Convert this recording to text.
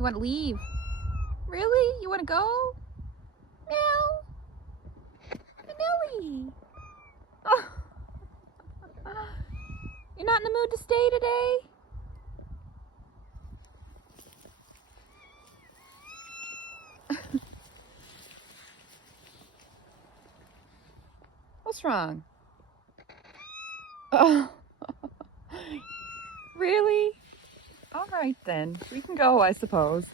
You want to leave? Really? You want to go? Meow. Nelly. Oh. You're not in the mood to stay today? What's wrong? Oh. Really? All right then. We can go, I suppose.